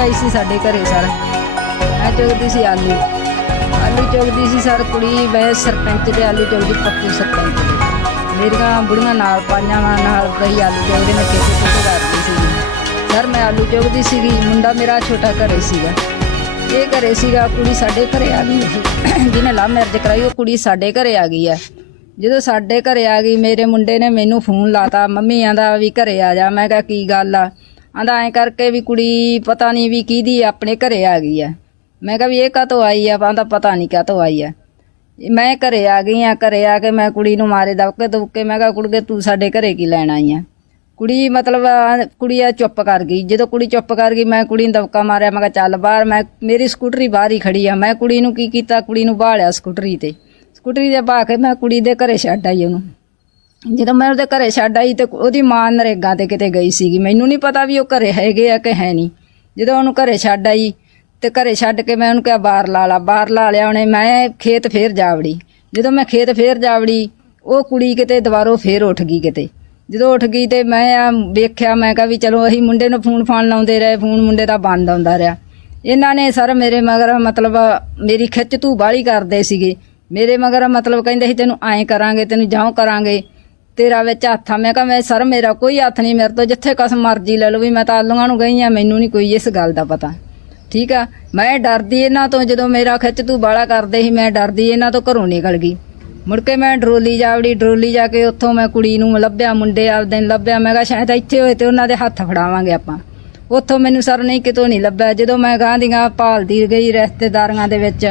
ਆਈ ਸੀ ਸਾਡੇ ਘਰੇ ਸਰ। ਮੈਂ ਚੁਗਦੀ ਸੀ ਆਲੂ। ਆਲੂ ਚੁਗਦੀ ਸੀ ਸਰ, ਕੁੜੀ ਵੈ ਸਰਪੰਚ ਦੇ ਆਲੂ ਚੁਗਦੀ, ਪੱਪੂ ਸਰਪੰਚ ਦੇ ਮੇਰੀਆਂ ਬੁੜੀਆਂ ਨਾਲ ਪਾਈਆਂ ਵਾਂ, ਨਾਲ ਬਈ ਆਲੂ ਚੁਗਦੇ ਨੇ, ਖੇਤੀ ਖੁੱਤੇ ਕਰਦੀ ਸੀ ਸਰ, ਮੈਂ ਆਲੂ ਚੁਗਦੀ ਸੀਗੀ, ਮੁੰਡਾ ਮੇਰਾ ਛੋਟਾ ਘਰੇ ਸੀਗਾ। ਇਹ ਘਰੇ ਸੀਗਾ, ਕੁੜੀ ਸਾਡੇ ਘਰੇ ਆ ਗਈ। ਉਹ। ਜਿਹਨੇ ਲਵ ਮੈਰਿਜ ਕਰਾਈ, ਉਹ ਕੁੜੀ ਸਾਡੇ ਘਰੇ ਆ ਗਈ ਆ ਜਦੋਂ ਸਾਡੇ ਘਰੇ ਆ ਗਈ, ਮੇਰੇ ਮੁੰਡੇ ਨੇ ਮੈਨੂੰ ਫੋਨ ਲਾਤਾ, ਮੰਮੀ ਆਂਦਾ ਵੀ ਘਰੇ ਆ ਜਾ। ਮੈਂ ਕਿਹਾ, ਕੀ ਗੱਲ ਆ? ਆਂਦਾ ਐ ਕਰਕੇ ਵੀ ਕੁੜੀ ਪਤਾ ਨਹੀਂ ਵੀ ਕਿਹਦੀ ਆਪਣੇ ਘਰੇ ਆ ਗਈ ਆ ਮੈਂ ਕਿਹਾ ਵੀ ਇਹ ਕਾਹਤੋਂ ਆਈ ਆ ਆਂਦਾ ਪਤਾ ਨਹੀਂ ਕਾਹਤੋਂ ਆਈ ਆ ਮੈਂ ਘਰੇ ਆ ਗਈ ਆ, ਘਰੇ ਆ ਕੇ ਮੈਂ ਕੁੜੀ ਨੂੰ ਮਾਰੇ ਦਬਕੇ ਦੁਬਕੇ ਮੈਂ ਕਿਹਾ ਕੁੜੀਏ ਤੂੰ ਸਾਡੇ ਘਰੇ ਕੀ ਲੈਣ ਆਈ ਆ ਕੁੜੀ ਮਤਲਬ ਕੁੜੀ ਆ ਚੁੱਪ ਕਰ ਗਈ। ਜਦੋਂ ਕੁੜੀ ਚੁੱਪ ਕਰ ਗਈ, ਮੈਂ ਕੁੜੀ ਨੂੰ ਦਬਕਾ ਮਾਰਿਆ, ਮੈਂ ਕਿਹਾ ਚੱਲ ਬਾਹਰ, ਮੈਂ ਮੇਰੀ ਸਕੂਟਰੀ ਬਾਹਰ ਹੀ ਖੜੀ ਆ। ਮੈਂ ਕੁੜੀ ਨੂੰ ਕੀ ਕੀਤਾ? ਕੁੜੀ ਨੂੰ ਬਾਹਲਿਆ ਸਕੂਟਰੀ ਤੇ। ਸਕੂਟਰੀ ਤੇ ਬਾਹ ਕੇ ਮੈਂ ਕੁੜੀ ਦੇ ਘਰੇ ਛੱਡ ਆਈ ਉਹਨੂੰ। ਜਦੋਂ ਮੈਂ ਉਹਦੇ ਘਰੇ ਛੱਡ ਆਈ ਤੇ ਉਹਦੀ ਮਾਂ ਨਰੇਗਾ ਤੇ ਕਿਤੇ ਗਈ ਸੀਗੀ। ਮੈਨੂੰ ਨਹੀਂ ਪਤਾ ਵੀ ਉਹ ਘਰੇ ਹੈਗੇ ਆ ਕਿ ਹੈ ਨਹੀਂ ਜਦੋਂ ਉਹਨੂੰ ਘਰੇ ਛੱਡ ਆਈ ਤੇ ਘਰੇ ਛੱਡ ਕੇ ਮੈਂ ਉਹਨੂੰ ਕਿਹਾ, ਬਾਹਰ ਲਾ ਲਾ, ਬਾਹਰ ਲਾ ਲਿਆ ਉਹਨੇ, ਮੈਂ ਖੇਤ ਫੇਰ ਜਾਵੜੀ। ਜਦੋਂ ਮੈਂ ਖੇਤ ਫੇਰ ਜਾਵੜੀ, ਉਹ ਕੁੜੀ ਕਿਤੇ ਦੁਬਾਰੋਂ ਫੇਰ ਉੱਠ ਗਈ ਕਿਤੇ। ਜਦੋਂ ਉੱਠ ਗਈ ਤੇ ਮੈਂ ਆ ਵੇਖਿਆ, ਮੈਂ ਕਿਹਾ ਵੀ ਚਲੋ ਅਸੀਂ ਮੁੰਡੇ ਨੂੰ ਫੋਨ ਫਾਨ ਲਾਉਂਦੇ ਰਹੇ, ਫੋਨ ਮੁੰਡੇ ਦਾ ਬੰਦ ਆਉਂਦਾ ਰਿਹਾ। ਇਹਨਾਂ ਨੇ ਸਰ ਮੇਰੇ ਮਗਰ ਮਤਲਬ ਮੇਰੀ ਖਿੱਚ ਤੂੰ ਬਾਹਲੀ ਕਰਦੇ ਸੀਗੇ। ਮੇਰੇ ਮਗਰ ਮਤਲਬ ਕਹਿੰਦੇ ਸੀ, ਤੈਨੂੰ ਐਂ ਕਰਾਂਗੇ, ਤੈਨੂੰ ਜਾਉ ਕਰਾਂਗੇ। ਤੇਰਾ ਵਿੱਚ ਹੱਥ ਆ। ਮੈਂ ਕਿਹਾ, ਮੈਂ ਸਰ, ਮੇਰਾ ਕੋਈ ਹੱਥ ਨਹੀਂ, ਮੇਰੇ ਤੋਂ ਜਿੱਥੇ ਕਸ ਮਰਜ਼ੀ ਲੈ ਲਓ ਵੀ ਮੈਂ ਤਾਂ ਆਲੂਆਂ ਨੂੰ ਗਈ ਆ, ਮੈਨੂੰ ਨਹੀਂ ਕੋਈ ਇਸ ਗੱਲ ਦਾ ਪਤਾ। ਠੀਕ ਆ? ਮੈਂ ਡਰਦੀ ਇਹਨਾਂ ਤੋਂ ਜਦੋਂ ਮੇਰਾ ਖਿੱਚ ਤੂੰ ਬਾਲਾ ਕਰਦੇ ਸੀ, ਮੈਂ ਡਰਦੀ ਇਹਨਾਂ ਤੋਂ ਘਰੋਂ ਨਿਕਲ ਗਈ। ਮੁੜ ਕੇ ਮੈਂ ਡਰੋਲੀ ਜਾਵੜੀ, ਡਰੋਲੀ ਜਾ ਕੇ ਉੱਥੋਂ ਮੈਂ ਕੁੜੀ ਨੂੰ ਲੱਭਿਆ, ਮੁੰਡੇ ਆਪਦੇ ਨੂੰ ਲੱਭਿਆ, ਮੈਂ ਕਿਹਾ, ਸ਼ਾਇਦ ਇੱਥੇ ਹੋਏ ਤੇ ਉਹਨਾਂ ਦੇ ਹੱਥ ਫੜਾਵਾਂਗੇ ਆਪਾਂ। ਉੱਥੋਂ ਮੈਨੂੰ ਸਰ ਨਹੀਂ ਕਿਤੋਂ ਨਹੀਂ ਲੱਭਿਆ। ਜਦੋਂ ਮੈਂ ਗਾਂ ਦੀਆਂ ਭਾਲਦੀ ਗਈ ਰਿਸ਼ਤੇਦਾਰੀਆਂ ਦੇ ਵਿੱਚ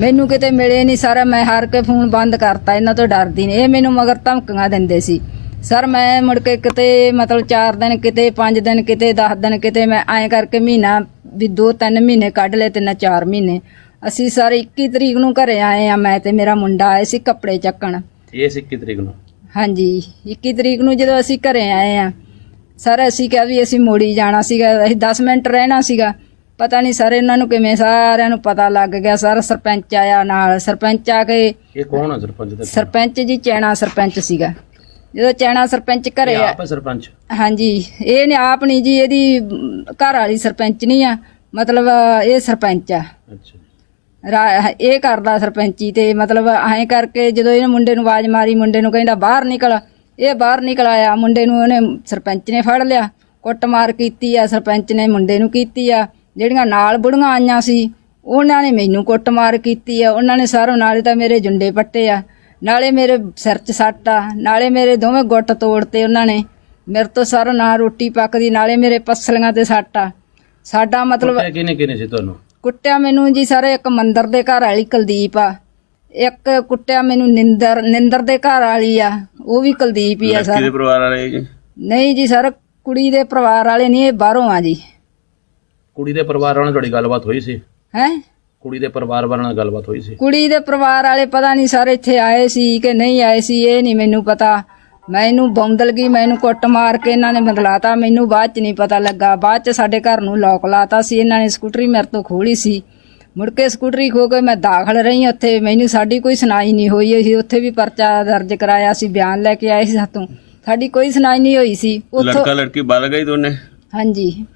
ਮੈਨੂੰ ਕਿਤੇ ਮਿਲੇ ਨਹੀਂ ਸਰ ਮੈਂ ਹਾਰ ਕੇ ਫੋਨ ਬੰਦ ਕਰਤਾ ਇਹਨਾਂ ਤੋਂ ਡਰਦੀ ਨੇ ਇਹ ਮੈਨੂੰ ਮਗਰ ਧਮਕੀਆਂ ਦਿੰਦੇ ਸੀ। ਸਰ ਮੈਂ ਮੁੜ ਕੇ ਕਿਤੇ ਮਤਲਬ 4 ਦਿਨ ਕਿਤੇ 5 ਦਿਨ ਕਿਤੇ 10 ਦਿਨ ਕਿਤੇ ਮੈਂ ਐਂ ਕਰਕੇ ਮਹੀਨਾ ਵੀ 2-3 ਮਹੀਨੇ ਕੱਢ ਲਏ ਤੇ ਨਾ 4 ਮਹੀਨੇ। ਅਸੀਂ ਸਰ 21 ਤਰੀਕ ਨੂੰ ਘਰੇ ਆਏ ਆ ਮੈਂ ਤੇ ਮੇਰਾ ਮੁੰਡਾ ਆਏ ਸੀ ਕੱਪੜੇ ਚੱਕਣ। ਇਹ ਸੀ 21 ਤਰੀਕ ਨੂੰ? ਹਾਂਜੀ 21 ਤਰੀਕ ਨੂੰ ਜਦੋਂ ਅਸੀਂ ਘਰੇ ਆਏ ਆ। ਸਰ ਅਸੀਂ ਕਿਹਾ ਵੀ ਅਸੀਂ ਮੋੜੀ ਜਾਣਾ ਸੀਗਾ ਅਸੀਂ 10 ਮਿੰਟ ਰਹਿਣਾ ਸੀਗਾ। ਪਤਾ ਨਹੀਂ ਸਰ ਇਹਨਾਂ ਨੂੰ ਕਿਵੇਂ ਸਾਰਿਆਂ ਨੂੰ ਪਤਾ ਲੱਗ ਗਿਆ ਸਰ ਸਰਪੰਚ ਆਇਆ ਨਾਲ ਸਰਪੰਚ ਆ ਕੇ ਇਹ ਕੌਣ ਹੈ ਸਰਪੰਚ ਤੇ ਸਰਪੰਚ ਜੀ ਚੈਣਾ ਸਰਪੰਚ ਸੀਗਾ। ਜਦੋਂ ਚੈਣਾ ਸਰਪੰਚ ਘਰੇ ਆ ਆਪ ਸਰਪੰਚ? ਹਾਂਜੀ ਇਹ ਨੇ ਆਪ ਨਹੀਂ ਜੀ ਇਹਦੀ ਘਰ ਵਾਲੀ ਸਰਪੰਚ ਨਹੀਂ ਆ ਮਤਲਬ ਇਹ ਸਰਪੰਚ ਆ। ਅੱਛਾ ਰਾ- ਇਹ ਕਰਦਾ ਸਰਪੰਚੀ ਤੇ ਮਤਲਬ ਐਂ ਕਰਕੇ ਜਦੋਂ ਇਹਨੇ ਮੁੰਡੇ ਨੂੰ ਆਵਾਜ਼ ਮਾਰੀ ਮੁੰਡੇ ਨੂੰ ਕਹਿੰਦਾ ਬਾਹਰ ਨਿਕਲ। ਇਹ ਬਾਹਰ ਨਿਕਲ ਆਇਆ ਮੁੰਡੇ ਨੂੰ ਉਹਨੇ ਸਰਪੰਚ ਨੇ ਫੜ ਲਿਆ ਕੁੱਟਮਾਰ ਕੀਤੀ ਆ ਸਰਪੰਚ ਨੇ ਮੁੰਡੇ ਨੂੰ ਕੀਤੀ ਆ। ਜਿਹੜੀਆਂ ਨਾਲ ਬੁੜੀਆਂ ਆਈਆਂ ਸੀ ਉਹਨਾਂ ਨੇ ਮੈਨੂੰ ਕੁੱਟਮਾਰ ਕੀਤੀ ਆ। ਉਹਨਾਂ ਨੇ ਸਾਰੋਂ ਨਾਲੇ ਤਾਂ ਮੇਰੇ ਜੁੰਡੇ ਪੱਟੇ ਆ। ਨਾਲੇ ਮੇਰੇ ਸਿਰ 'ਚ ਸੱਟ ਆ। ਨਾਲੇ ਮੇਰੇ ਦੋਵੇਂ ਗੁੱਟ ਤੋੜਤੇ ਉਹਨਾਂ ਨੇ। ਮੇਰੇ ਤੋਂ ਸਾਰੋਂ ਨਾ ਰੋਟੀ ਪੱਕਦੀ ਨਾਲੇ ਮੇਰੇ ਪਸਲੀਆਂ ਤੇ ਸੱਟ ਆ। ਸਾਡਾ ਮਤਲਬ ਕੁੱਟਿਆ ਕਿਹਨੇ ਕਿਹਨੇ ਸੀ ਤੁਹਾਨੂੰ? ਕੁੱਟਿਆ ਮੈਨੂੰ ਜੀ ਸਾਰੇ ਇੱਕ ਮੰਦਰ ਦੇ ਘਰ ਵਾਲੀ ਕੁਲਦੀਪ ਆ। ਇੱਕ ਕੁੱਟਿਆ ਮੈਨੂੰ ਨਿੰਦਰ ਨਿੰਦਰ ਦੇ ਘਰ ਵਾਲੀ ਆ। ਉਹ ਵੀ ਕੁਲਦੀਪ ਹੀ ਆ ਸਰ। ਪਰਿਵਾਰ ਵਾਲੇ ਜੀ? ਨਹੀਂ ਜੀ ਸਰ ਕੁੜੀ ਦੇ ਪਰਿਵਾਰ ਵਾਲੇ ਨਹੀਂ ਇਹ ਬਾਹਰੋਂ ਆ ਜੀ। ਕੁੜੀ ਦੇ ਪਰਿਵਾਰ ਵਾਲਿਆਂ ਨਾਲ ਤੁਹਾਡੀ ਗੱਲਬਾਤ ਹੋਈ ਸੀ? ਹੈ? ਕੁੜੀ ਦੇ ਪਰਿਵਾਰ ਵਾਲਿਆਂ ਨਾਲ ਗੱਲਬਾਤ ਹੋਈ ਸੀ? ਕੁੜੀ ਦੇ ਪਰਿਵਾਰ ਵਾਲੇ ਪਤਾ ਨਹੀਂ ਸਰ ਇੱਥੇ ਆਏ ਸੀ ਕਿ ਨਹੀਂ ਆਏ ਸੀ ਇਹ ਨਹੀਂ ਮੈਨੂੰ ਪਤਾ। ਮੈਨੂੰ ਬੌਂਦਲ ਗਈ ਮੈਨੂੰ ਕੁੱਟ ਮਾਰ ਕੇ ਇਹਨਾਂ ਨੇ ਬਦਲਾਤਾ। ਮੈਨੂੰ ਬਾਅਦ ਚ ਨਹੀਂ ਪਤਾ ਲੱਗਾ। ਬਾਅਦ ਚ ਸਾਡੇ ਘਰ ਨੂੰ ਲੋਕ ਲਾਤਾ ਸੀ। ਇਹਨਾਂ ਨੇ ਸਕੂਟਰੀ ਮੇਰੇ ਤੋਂ ਖੋਲੀ ਸੀ। ਮੁੜ ਕੇ ਸਕੂਟਰੀ ਖੋ ਕੇ ਮੈਂ ਦਾਖਲ ਰਹੀ ਉੱਥੇ। ਮੈਨੂੰ ਸਾਡੀ ਕੋਈ ਸੁਣਾਈ ਨਹੀਂ ਹੋਈ। ਅਸੀਂ ਉੱਥੇ ਵੀ ਪਰਚਾ ਦਰਜ ਕਰਾਇਆ ਸੀ ਬਿਆਨ ਲੈ ਕੇ ਆਏ ਸੀ ਸਾਤੋਂ। ਸਾਡੀ ਕੋਈ ਸੁਣਾਈ ਨਹੀਂ ਹੋਈ ਸੀ। ਉੱਥੋਂ ਲੜਕਾ ਲੜਕੀ ਬਾਲ ਗਈ ਦੋਨੇ? ਹਾਂਜੀ।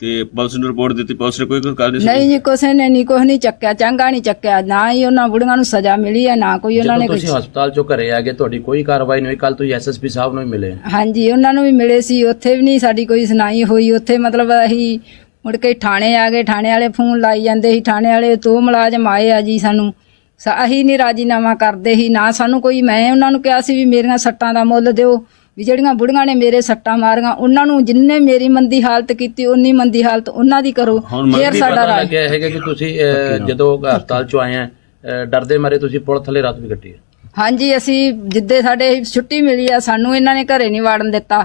ਤੇ ਪੁਲਿਸ ਨੂੰ ਰਿਪੋਰਟ ਦਿੱਤੀ ਪੁਲਿਸ ਨੇ ਕੋਈ ਕੋਈ ਕਾਰਜ ਨਹੀਂ ਜੀ ਕਿਸੇ ਨੇ ਨਹੀਂ ਕੁਛ ਨਹੀਂ ਚੱਕਿਆ ਚੰਗਾ ਨਹੀਂ ਚੱਕਿਆ ਨਾ ਹੀ ਉਹਨਾਂ ਬੁੜੀਆਂ ਨੂੰ ਸਜ਼ਾ ਮਿਲੀ ਹੈ ਨਾ ਕੋਈ ਉਹਨਾਂ ਨੇ ਕੁਛ ਤੁਸੀਂ ਹਸਪਤਾਲ ਚੋਂ ਘਰੇ ਆ ਗਏ ਤੁਹਾਡੀ ਕੋਈ ਕਾਰਵਾਈ ਨਹੀਂ ਹੋਈ ਕੱਲ ਤੁਸੀਂ ਐਸਐਸਪੀ ਸਾਹਿਬ ਨੂੰ ਹੀ ਮਿਲੇ। ਹਾਂਜੀ ਉਹਨਾਂ ਨੂੰ ਵੀ ਮਿਲੇ ਸੀ ਉੱਥੇ ਵੀ ਨਹੀਂ ਸਾਡੀ ਕੋਈ ਸੁਣਾਈ ਹੋਈ ਉੱਥੇ ਮਤਲਬ ਅਸੀਂ ਮੁੜ ਕੇ ਥਾਣੇ ਆ ਗਏ ਥਾਣੇ ਵਾਲੇ ਫੋਨ ਲਾਈ ਜਾਂਦੇ ਸੀ ਥਾਣੇ ਵਾਲੇ ਦੋ ਮੁਲਾਜ਼ਮ ਆਏ ਆ ਜੀ ਸਾਨੂੰ। ਸ- ਅਸੀਂ ਨਹੀਂ ਰਾਜੀਨਾਮਾ ਕਰਦੇ ਸੀ ਨਾ ਸਾਨੂੰ ਕੋਈ ਮੈਂ ਉਹਨਾਂ ਨੂੰ ਕਿਹਾ ਸੀ ਵੀ ਮੇਰੀਆਂ ਸੱਟਾਂ ਦਾ ਮੁੱਲ ਦਿਓ ਵੀ ਜਿਹੜੀਆਂ ਬੁੜੀਆਂ ਨੇ ਮੇਰੇ ਸੱਟਾਂ ਮਾਰੀਆਂ ਉਹਨਾਂ ਨੂੰ ਜਿੰਨੇ ਮੇਰੀ ਮੰਦੀ ਹਾਲਤ ਕੀਤੀ ਉਨੀ ਮੰਦੀ ਹਾਲਤ ਉਹਨਾਂ ਦੀ ਕਰੋ। ਹੁਣ ਫੇਰ ਸਾਡਾ ਪਤਾ ਰਾਜ। ਲੱਗਿਆ ਹੈਗਾ ਕਿ ਤੁਸੀਂ ਅਹ, ਜਦੋਂ ਹਸਪਤਾਲ ਚੋਂ ਆਏ ਆ ਅਹ, ਡਰਦੇ ਮਾਰੇ ਤੁਸੀਂ ਪੁਲ ਥੱਲੇ ਰਾਤ ਵੀ ਕੱਟੀ ਹੈ ਹਾਂਜੀ ਅਸੀਂ ਜਿੱਦੇ ਸਾਡੇ ਛੁੱਟੀ ਮਿਲੀ ਆ ਸਾਨੂੰ ਇਹਨਾਂ ਨੇ ਘਰੇ ਨਹੀਂ ਵਾੜਨ ਦਿੱਤਾ।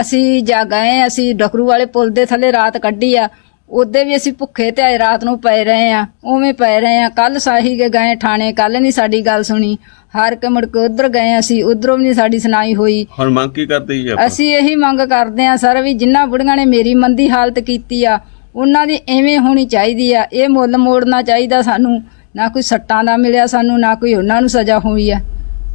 ਅਸੀਂ ਜਾ ਗਏ ਅਸੀਂ ਡਕਰੂ ਵਾਲੇ ਪੁਲ ਦੇ ਥੱਲੇ ਰਾਤ ਕੱਢੀ ਆ। ਉਹਦੇ ਵੀ ਅਸੀਂ ਭੁੱਖੇ ਤੇ ਆਏ ਰਾਤ ਨੂੰ ਪਏ ਰਹੇ ਆ ਉਵੇਂ ਪਏ ਰਹੇ ਆ। ਕੱਲ ਸਾਹੀ ਕੇ ਗਏ ਥਾਣੇ ਕੱਲ ਨਹੀਂ ਸਾਡੀ ਗੱਲ ਸੁਣੀ। ਹਾਰ ਕੇ ਮੁੜ ਕੇ ਉਧਰ ਗਏ ਅਸੀਂ ਉਧਰੋਂ ਵੀ ਨਹੀਂ ਸਾਡੀ ਸੁਣਾਈ ਹੋਈ। ਹੁਣ ਮੰਗ ਕੀ ਕਰਦੇ ਜੀ ਆਪਾਂ? ਅਸੀਂ ਇਹੀ ਮੰਗ ਕਰਦੇ ਆ ਸਰ ਵੀ ਜਿੰਨਾ ਬੁੜੀਆਂ ਨੇ ਮੇਰੀ ਮੰਦੀ ਹਾਲਤ ਕੀਤੀ ਆ ਉਹਨਾਂ ਦੀ ਐਵੇਂ ਹੋਣੀ ਚਾਹੀਦੀ ਆ ਇਹ ਮੁੱਲ ਮੋੜਨਾ ਚਾਹੀਦਾ ਸਾਨੂੰ। ਨਾ ਕੋਈ ਸੱਟਾਂ ਦਾ ਮਿਲਿਆ ਸਾਨੂੰ ਨਾ ਕੋਈ ਉਹਨਾਂ ਨੂੰ ਸਜ਼ਾ ਹੋਈ ਆ।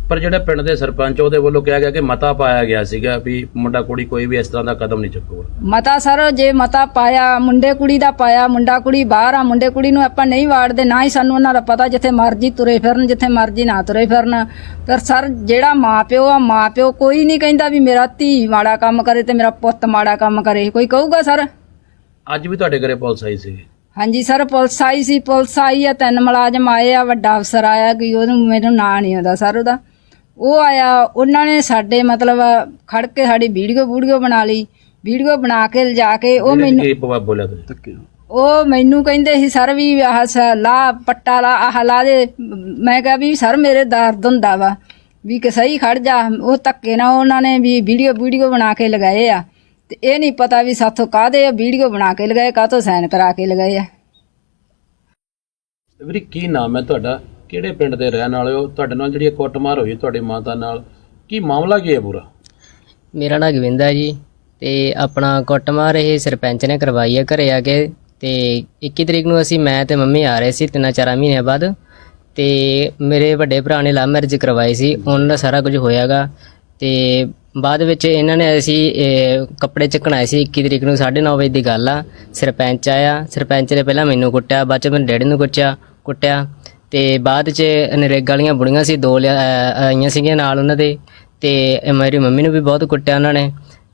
ਪਰ ਜਿਹੜਾ ਪਿੰਡ ਦੇ ਸਰਪੰਚ ਉਹਦੇ ਵੱਲੋਂ ਕਿਹਾ ਗਿਆ ਕਿ ਮਤਾ ਪਾਇਆ ਗਿਆ ਸੀਗਾ ਵੀ ਮੁੰਡਾ ਕੁੜੀ ਕੋਈ ਵੀ ਇਸ ਤਰ੍ਹਾਂ ਦਾ ਕਦਮ ਨਹੀਂ ਚੁੱਕੂਗਾ। ਮਤਾ ਸਰ ਜੇ ਮਤਾ ਪਾਇਆ ਮੁੰਡੇ ਕੁੜੀ ਦਾ ਪਾਇਆ ਮੁੰਡਾ ਕੁੜੀ ਬਾਹਰ ਆ ਮੁੰਡੇ ਕੁੜੀ ਨੂੰ ਆਪਾਂ ਨਹੀਂ ਵਾੜਦੇ ਨਾ ਹੀ ਸਾਨੂੰ ਉਹਨਾਂ ਦਾ ਪਤਾ ਜਿੱਥੇ ਮਰਜ਼ੀ ਤੁਰੇ ਫਿਰਨ ਜਿੱਥੇ ਮਰਜ਼ੀ ਨਾ ਤੁਰੇ ਫਿਰਨ। ਪਰ ਸਰ ਜਿਹੜਾ ਮਾਪਿਓ ਆ ਮਾਪਿਓ ਕੋਈ ਨਹੀਂ ਕਹਿੰਦਾ ਵੀ ਮੇਰਾ ਧੀ ਮਾੜਾ ਕੰਮ ਕਰੇ ਤੇ ਮੇਰਾ ਪੁੱਤ ਮਾੜਾ ਕੰਮ ਕਰੇ। ਕੋਈ ਕਹੂਗਾ ਸਰ? ਅੱਜ ਵੀ ਤੁਹਾਡੇ ਘਰੇ ਪੁਲਿਸ ਆਈ ਸੀ ਹਾਂਜੀ ਸਰ ਪੁਲਿਸ ਆਈ ਸੀ ਪੁਲਿਸ ਆਈ ਆ ਤਿੰਨ ਮੁਲਾਜ਼ਮ ਆਏ ਆ ਵੱਡਾ ਅਫਸਰ ਆਇਆ ਕਿ ਉਹਨੂੰ ਮੈਨੂੰ ਨਾਂ ਨਹੀਂ ਆਉਂਦਾ ਸਰ ਉਹਦਾ। ਉਹ ਆਇਆ ਉਹਨਾਂ ਨੇ ਸਾਡੇ ਮਤਲਬ ਖੜ ਕੇ ਸਾਡੀ ਵੀਡੀਓ ਵੀਡੀਓ ਬਣਾ ਲਈ। ਵੀਡੀਓ ਬਣਾ ਕੇ ਲਿਜਾ ਕੇ ਉਹ ਮੈਨੂੰ ਕੀ ਪਵਾ ਬੋਲਿਆ ਤੁਸੀਂ ਉਹ ਮੈਨੂੰ ਕਹਿੰਦੇ ਸੀ ਸਰ ਵੀ ਆਹ ਸ- ਲਾ ਪੱਟਾ ਲਾ ਆਹ ਲਾ ਦੇ। ਮੈਂ ਕਿਹਾ ਵੀ ਸਰ ਮੇਰੇ ਦਰਦ ਹੁੰਦਾ ਵਾ। ਵੀ ਕਿ ਸਹੀ ਖੜ ਜਾ। ਉਹ ਧੱਕੇ ਨਾਲ ਉਹਨਾਂ ਨੇ ਵੀ ਵੀਡੀਓ ਵੀਡੀਓ ਬਣਾ ਕੇ ਲਗਾਏ ਆ। ਤੇ ਇਹ ਨਹੀਂ ਪਤਾ ਵੀ ਸਾਥੋਂ ਕਾਹਦੇ ਆ ਵੀਡੀਓ ਬਣਾ ਕੇ ਲਗਾਏ ਕਾਹਤੋਂ ਸਾਈਨ ਕਰਾ ਕੇ ਲਗਾਏ ਆ। ਵੀਰੇ ਕੀ ਨਾਮ ਹੈ ਤੁਹਾਡਾ? ਕਿਹੜੇ ਪਿੰਡ ਦੇ ਰਹਿਣ ਵਾਲੇ ਹੋ? ਤੁਹਾਡੇ ਨਾਲ ਜਿਹੜੀ ਇਹ ਕੁੱਟਮਾਰ ਹੋਈ ਤੁਹਾਡੀ ਮਾਤਾ ਨਾਲ, ਕੀ ਮਾਮਲਾ ਕੀ ਹੈ ਪੂਰਾ? ਮੇਰਾ ਨਾਂ ਗਵਿੰਦਾ ਜੀ ਤੇ ਆਪਣਾ ਕੁੱਟਮਾਰ ਇਹ ਸਰਪੰਚ ਨੇ ਕਰਵਾਈ ਹੈ ਘਰੇ ਆ ਕੇ ਤੇ 21 ਤਰੀਕ ਨੂੰ ਅਸੀਂ ਮੈਂ ਤੇ ਮੰਮੀ ਆ ਰਹੇ ਸੀ ਤਿੰਨਾਂ ਚਾਰਾਂ ਮਹੀਨਿਆਂ ਬਾਅਦ ਤੇ ਮੇਰੇ ਵੱਡੇ ਭਰਾ ਨੇ ਲਵ ਮੈਰਿਜ ਕਰਵਾਈ ਸੀ ਉਹਨਾਂ ਦਾ ਸਾਰਾ ਕੁਝ ਹੋਇਆਗਾ ਤੇ ਬਾਅਦ ਵਿੱਚ ਇਹਨਾਂ ਨੇ ਅਸੀਂ ਕੱਪੜੇ ਚੱਕਣ ਆਏ ਸੀ 21 ਤਰੀਕ ਨੂੰ 9:30 ਵਜੇ ਦੀ ਗੱਲ ਆ। ਸਰਪੰਚ ਆਇਆ, ਸਰਪੰਚ ਨੇ ਪਹਿਲਾਂ ਮੈਨੂੰ ਕੁੱਟਿਆ, ਬਾਅਦ ਚ ਮੇਰੇ ਡੈਡੀ ਨੂੰ ਕੁੱਟਿਆ ਕੁੱਟਿਆ। ਤੇ ਬਾਅਦ ਚ ਨਰੇਗਾ ਵਾਲੀਆਂ ਬੁੜੀਆਂ ਸੀ ਦੋ ਲਿਆ- ਆਈਆਂ ਸੀਗੀਆਂ ਨਾਲ ਉਹਨਾਂ ਦੇ ਤੇ ਮੇਰੀ ਮੰਮੀ ਨੂੰ ਵੀ ਬਹੁਤ ਕੁੱਟਿਆ ਉਹਨਾਂ ਨੇ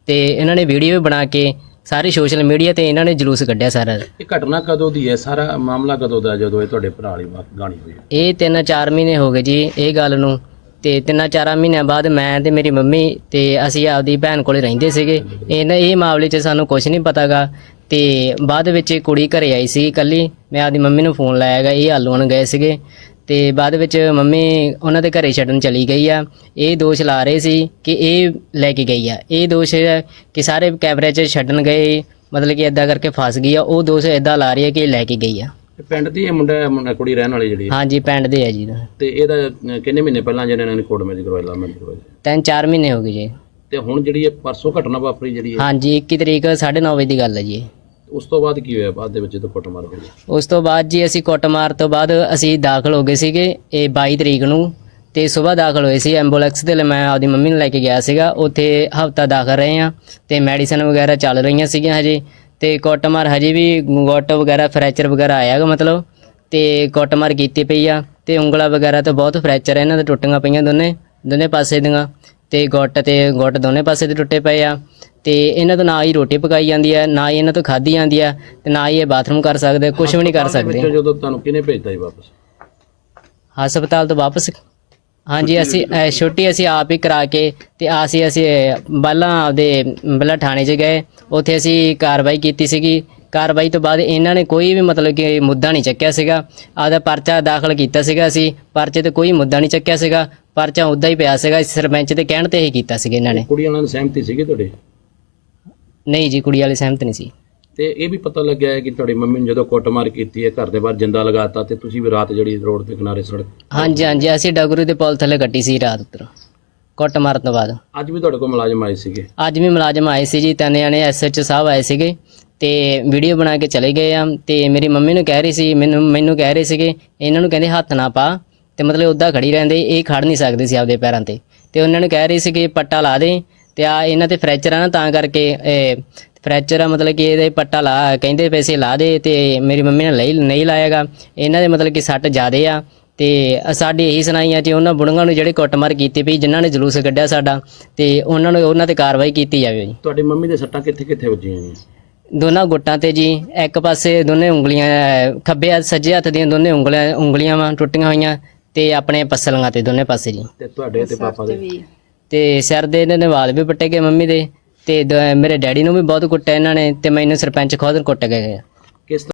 ਤੇ ਇਹਨਾਂ ਨੇ ਵੀਡੀਓ ਵੀ ਬਣਾ ਕੇ ਸਾਰੀ ਸੋਸ਼ਲ ਮੀਡੀਆ ਤੇ ਇਹਨਾਂ ਨੇ ਜਲੂਸ ਕੱਢਿਆ ਸਾਰਾ। ਇਹ ਘਟਨਾ ਕਦੋਂ ਦੀ ਹੈ? ਸਾਰਾ ਮਾਮਲਾ ਕਦੋਂ ਦਾ ਹੈ ਜਦੋਂ ਇਹ ਤੁਹਾਡੇ ਭਰਾ ਵਾਲੀ ਗਾਣੀ ਹੋਈ ਹੈ? ਇਹ ਤਿੰਨ ਚਾਰ ਮਹੀਨੇ ਹੋ ਗਏ ਜੀ ਇਹ ਗੱਲ ਨੂੰ ਤੇ ਤਿੰਨਾਂ ਚਾਰਾਂ ਮਹੀਨਿਆਂ ਬਾਅਦ ਮੈਂ ਤੇ ਮੇਰੀ ਮੰਮੀ ਤੇ ਅਸੀਂ ਆਪਦੀ ਭੈਣ ਕੋਲੇ ਰਹਿੰਦੇ ਸੀਗੇ। ਇਹਨਾਂ ਇਹ ਮਾਮਲੇ 'ਚ ਸਾਨੂੰ ਕੁਝ ਨਹੀਂ ਪਤਾਗਾ ਤੇ ਬਾਅਦ ਵਿੱਚ ਇਹ ਕੁੜੀ ਘਰੇ ਆਈ ਸੀ ਇਕੱਲੀ। ਮੈਂ ਆਪਦੀ ਮੰਮੀ ਨੂੰ ਫੋਨ ਲਾਇਆਗਾ ਇਹ ਆਲੂਣ ਗਏ ਸੀਗੇ। ਤੇ ਬਾਅਦ ਵਿੱਚ ਮੰਮੀ ਉਹਨਾਂ ਦੇ ਘਰੇ ਛੱਡਣ ਚਲੀ ਗਈ ਆ। ਇਹ ਦੋਸ਼ ਲਾ ਰਹੇ ਸੀ ਕਿ ਇਹ ਲੈ ਕੇ ਗਈ ਆ। ਇਹ ਦੋਸ਼ ਹੈ ਕਿ ਸਾਰੇ ਕੈਮਰੇ 'ਚ ਛੱਡਣ ਗਏ ਮਤਲਬ ਕਿ ਇਦਾਂ ਕਰਕੇ ਫਸ ਗਈ ਆ। ਉਹ ਦੋਸ਼ ਇਦਾਂ ਲਾ ਰਹੀ ਹੈ ਕਿ ਇਹ ਲੈ ਕੇ ਗਈ ਆ। ਪਿੰਡ ਦੀ ਇਹ ਮੁੰਡਾ ਮੁੰਡਾ ਕੁੜੀ ਰਹਿਣ ਵਾਲੀ ਜਿਹੜੀ ਹੈ। ਹਾਂਜੀ ਪਿੰਡ ਦੇ ਆ ਜੀ ਤੇ ਇਹਦਾ ਅਹ, ਕਿੰਨੇ ਮਹੀਨੇ ਪਹਿਲਾਂ ਜਿਹਨਾਂ ਨੇ ਕੋਰਟ ਮੈਰਿਜ ਕਰਵਾਇਆ ਲਾ ਮੈਰਿਜ ਕਰਵਾਇਆ ਤਿੰਨ ਚਾਰ ਮਹੀਨੇ ਹੋ ਗਏ ਜੀ। ਤੇ ਹੁਣ ਜਿਹੜੀ ਇਹ ਪਰਸੋਂ ਘਟਨਾ ਵਾਪਰੀ ਜਿਹੜੀ ਹੈ ਹਾਂਜੀ 21 ਤਰੀਕ 9:30 ਵਜੇ ਦੀ ਗੱਲ ਹੈ ਜੀ ਉਸ ਤੋਂ ਬਾਅਦ ਕੀ ਹੋਇਆ? ਬਾਅਦ ਦੇ ਵਿੱਚ ਜਦੋਂ ਕੁੱਟਮਾਰ ਹੋਈ ਉਸ ਤੋਂ ਬਾਅਦ ਜੀ ਅਸੀਂ ਕੁੱਟਮਾਰ ਤੋਂ ਬਾਅਦ ਅਸੀਂ ਦਾਖਲ ਹੋ ਗਏ ਸੀਗੇ ਇਹ 22 ਤਰੀਕ ਨੂੰ ਤੇ ਸਵੇਰ ਦਾਖਲ ਹੋਏ ਸੀ ਐਂਬੂਲੈਂਸ ਤੇ ਮੈਂ ਆਪਦੀ ਮੰਮੀ ਨੂੰ ਲੈ ਕੇ ਗਿਆ ਸੀਗਾ। ਉੱਥੇ ਹਫਤਾ ਦਾਖਲ ਰਹੇ ਆ ਤੇ ਮੈਡੀਸਨ ਵਗੈਰਾ ਚੱਲ ਰਹੀਆਂ ਸੀਗੀਆਂ ਹਜੇ ਤੇ ਕੁੱਟਮਾਰ ਹਜੇ ਵੀ ਗੁੱਟ ਵਗੈਰਾ ਫ੍ਰੈਕਚਰ ਵਗੈਰਾ ਆਇਆਗਾ ਮਤਲਬ ਤੇ ਕੁੱਟਮਾਰ ਕੀਤੀ ਪਈ ਆ ਤੇ ਉਂਗਲਾ ਵਗੈਰਾ ਤਾਂ ਬਹੁਤ ਫ੍ਰੈਕਚਰ ਇਹਨਾਂ ਦੇ ਟੁੱਟੀਆਂ ਪਈਆਂ ਦੋਨੇ ਦੋਨੇ ਪਾਸੇ ਦੀਆਂ। ਤੇ ਗੁੱਟ ਤੇ ਗੁੱਟ ਦੋਨੇ ਪਾਸੇ ਦੇ ਟੁੱਟੇ ਪਏ ਆ। ਤੇ ਇਹਨਾਂ ਤੋਂ ਨਾ ਹੀ ਰੋਟੀ ਪਕਾਈ ਜਾਂਦੀ ਆ ਨਾ ਹੀ ਇਹਨਾਂ ਤੋਂ ਖਾਧੀ ਜਾਂਦੀ ਆ ਤੇ ਨਾ ਹੀ ਇਹ ਬਾਥਰੂਮ ਕਰ ਸਕਦੇ ਕੁਝ ਵੀ ਨਹੀਂ ਕਰ ਸਕਦੇ। ਵਿੱਚੋਂ ਜਦੋਂ ਤੁਹਾਨੂੰ ਕਿਹਨੇ ਭੇਜਤਾ ਜੀ ਵਾਪਸ? ਹਸਪਤਾਲ ਤੋਂ ਵਾਪਸ? ਹਾਂਜੀ ਅਸੀਂ ਅਹ, ਛੁੱਟੀ ਅਸੀਂ ਆਪ ਹੀ ਕਰਾ ਕੇ ਤੇ ਅਸੀਂ ਅਸੀਂ ਪਹਿਲਾਂ ਆਪਦੇ ਪਹਿਲਾਂ ਥਾਣੇ 'ਚ ਗਏ। ਉੱਥੇ ਅਸੀਂ ਕਾਰਵਾਈ ਕੀਤੀ ਸੀਗੀ। ਕਾਰਵਾਈ ਤੋਂ ਬਾਅਦ ਇਹਨਾਂ ਨੇ ਕੋਈ ਵੀ ਮਤਲਬ ਕਿ ਮੁੱਦਾ ਨਹੀਂ ਚੱਕਿਆ ਸੀਗਾ। ਆਪਦਾ ਪਰਚਾ ਦਾਖਲ ਕੀਤਾ ਸੀਗਾ ਅਸੀਂ ਪਰਚੇ ਤੇ ਕੋਈ ਮੁੱਦਾ ਨਹੀਂ ਚੱਕਿਆ ਸੀਗਾ। ਪਰਚਾ ਉਦਾਂ ਹੀ ਪਿਆ ਸੀਗਾ। ਸਰਪੰਚ ਦੇ ਕਹਿਣ ਤੇ ਹੀ ਕੀਤਾ ਸੀਗਾ ਇਹਨਾਂ ਨੇ। ਕੁੜੀ ਵਾਲਿਆਂ ਦੀ ਸਹਿਮਤੀ ਸੀਗੀ ਤੁਹਾਡੇ? ਨਹੀਂ ਜੀ ਕੁੜੀ ਵਾਲੇ ਸਹਿਮਤ ਨਹੀਂ ਸੀ। ਤੇ ਇਹ ਵੀ ਪਤਾ ਲੱਗਿਆ ਹੈ ਕਿ ਤੁਹਾਡੀ ਮੰਮੀ ਨੇ ਜਦੋਂ ਕੁੱਟਮਾਰ ਕੀਤੀ ਹੈ ਘਰ ਦੇ ਬਾਹਰ ਜਿੰਦਾ ਲਗਾਤਾ ਤੇ ਤੁਸੀਂ ਵੀ ਰਾਤ ਜਿਹੜੀ ਰੋਡ ਦੇ ਕਿਨਾਰੇ ਸੜਕ ਹਾਂਜੀ ਹਾਂਜੀ। ਅਸੀਂ ਡਗਰੂ ਦੇ ਪੁਲ ਥੱਲੇ ਕੱਟੀ ਸੀ ਰਾਤ ਉੱਤਰ ਕੁੱਟ ਮਾਰਨ ਤੋਂ ਬਾਅਦ। ਅੱਜ ਵੀ ਤੁਹਾਡੇ ਕੋਲ ਮੁਲਾਜ਼ਮ ਆਏ ਸੀਗੇ? ਅੱਜ ਵੀ ਮੁਲਾਜ਼ਮ ਆਏ ਸੀ ਜੀ। ਤਿੰਨ ਜਣੇ ਐਸਐਚ ਸਾਹਿਬ ਆਏ ਸੀਗੇ। ਤੇ ਵੀਡੀਓ ਬਣਾ ਕੇ ਚਲੇ ਗਏ ਆ ਤੇ ਮੇਰੀ ਮੰਮੀ ਨੂੰ ਕਹਿ ਰਹੀ ਸੀ, ਮੈਨੂੰ ਮੈਨੂੰ ਕਹਿ ਰਹੇ ਸੀਗੇ, ਇਹਨਾਂ ਨੂੰ ਕਹਿੰਦੇ ਹੱਥ ਨਾ ਪਾ ਤੇ ਮਤਲਬ ਉਦਾਂ ਖੜੀ ਰਹਿੰਦੇ, ਇਹ ਖੜ ਨਹੀਂ ਸਕਦੇ ਸੀ ਆਪਦੇ ਪੈਰਾਂ ਤੇ। ਤੇ ਉਹਨਾਂ ਨੂੰ ਕਹਿ ਰਹੀ ਸੀ ਕਿ ਪੱਟਾ ਲਾ ਦੇ ਤੇ ਆ ਇਹਨਾਂ ਤੇ ਫ੍ਰੈਕਚਰ ਆ ਨਾ, ਤਾਂ ਕਰਕੇ ਫ੍ਰੈਕਚਰ ਆ ਮਤਲਬ ਕਿ ਇਹਦੇ ਪੱਟਾ ਲਾ, ਕਹਿੰਦੇ ਪੈਸੇ ਲਾ ਦੇ ਤੇ ਮੇਰੀ ਮੰਮੀ ਨੇ ਲਈ, ਨਹੀਂ ਲਾਏਗਾ ਇਹਨਾਂ ਦੇ ਮਤਲਬ ਕਿ ਸੱਟ ਜ਼ਿਆਦੇ ਆ ਤੇ ਅ- ਸਾਡੀ ਇਹੀ ਸੁਣਾਈ ਆ ਜੀ ਉਹਨਾਂ ਬੁੜੀਆਂ ਨੂੰ ਜਿਹੜੇ ਕੁੱਟਮਾਰ ਕੀਤੀ ਪਈ, ਜਿਨ੍ਹਾਂ ਨੇ ਜਲੂਸ ਕੱਢਿਆ ਸਾਡਾ ਤੇ ਉਹਨਾਂ ਨੂੰ ਉਹਨਾਂ ਤੇ ਕਾਰਵਾਈ ਕੀਤੀ ਜਾਵੇ। ਜੀ ਤੁਹਾਡੀ ਮੰਮੀ ਦੇ ਸੱਟਾਂ ਕਿੱਥੇ ਕਿੱਥੇ ਵੱਜੀਆਂ ਜੀ? ਦੋਨਾਂ ਗੁੱਟਾਂ ਤੇ ਜੀ ਇੱਕ ਪਾਸੇ ਦੋਨੇ ਉਂਗਲੀਆਂ ਅਹ, ਖੱਬੇ ਹੱਥ ਸੱਜੇ ਹੱਥ ਦੀਆਂ ਦੋਨੇ ਉਂਗਲੀਆਂ ਉਂਗਲੀਆਂ ਵਾਂ ਟੁੱਟੀਆਂ ਹੋਈਆਂ ਤੇ ਆਪਣੇ ਪਸਲੀਆਂ ਤੇ ਦੋਨੇ ਪਾਸੇ ਜੀ। ਤੇ ਤੁਹਾਡੇ ਤੇ ਪਾਪਾ ਦੇ? ਤੇ ਸਿਰ ਦੇ ਇਹਨਾਂ ਦੇ ਵਾਲ ਵੀ ਪੱਟੇ ਗਏ ਮੰਮੀ ਦੇ ਤੇ ਦ- ਮੇਰੇ ਡੈਡੀ ਨੂੰ ਵੀ ਬਹੁਤ ਕੁੱਟਿਆ ਇਹਨਾਂ ਨੇ ਤੇ ਮੈਨੂੰ ਸਰਪੰਚ ਖੁਦ ਕੁੱਟ ਗਏ। ਆ